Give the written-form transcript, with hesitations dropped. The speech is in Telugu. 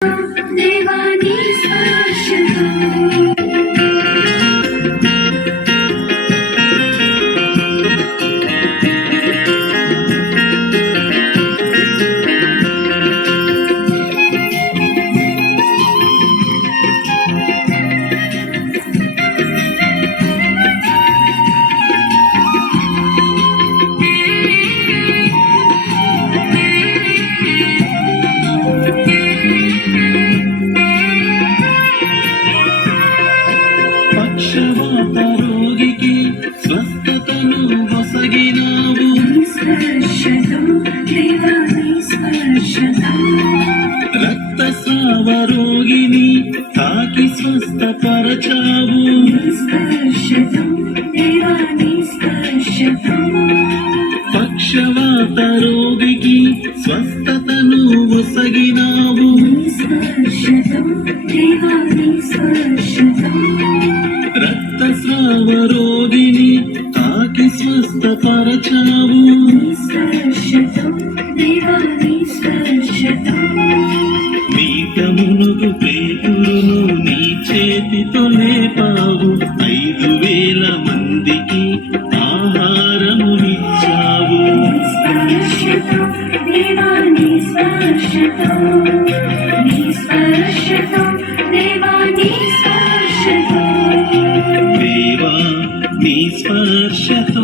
దేవాని స్పర్శతో పక్షవాత రోగికి స్వస్థతను వసగినావు. రక్తస్రావ రోగిని తాకి స్వస్థపరచావు. పక్షవాత రోగికి స్వస్థతను వసగినావు. రక్తస్రావ రోగిని తాకి స్వస్థపరచావు. నీతమునుగు పేతురును నీ చేతితో లేపావు. 5,000 మందికి ఆహారమునిచ్చావు. దేవా నీ స్పర్శతో దేవా నీ స్పర్శతో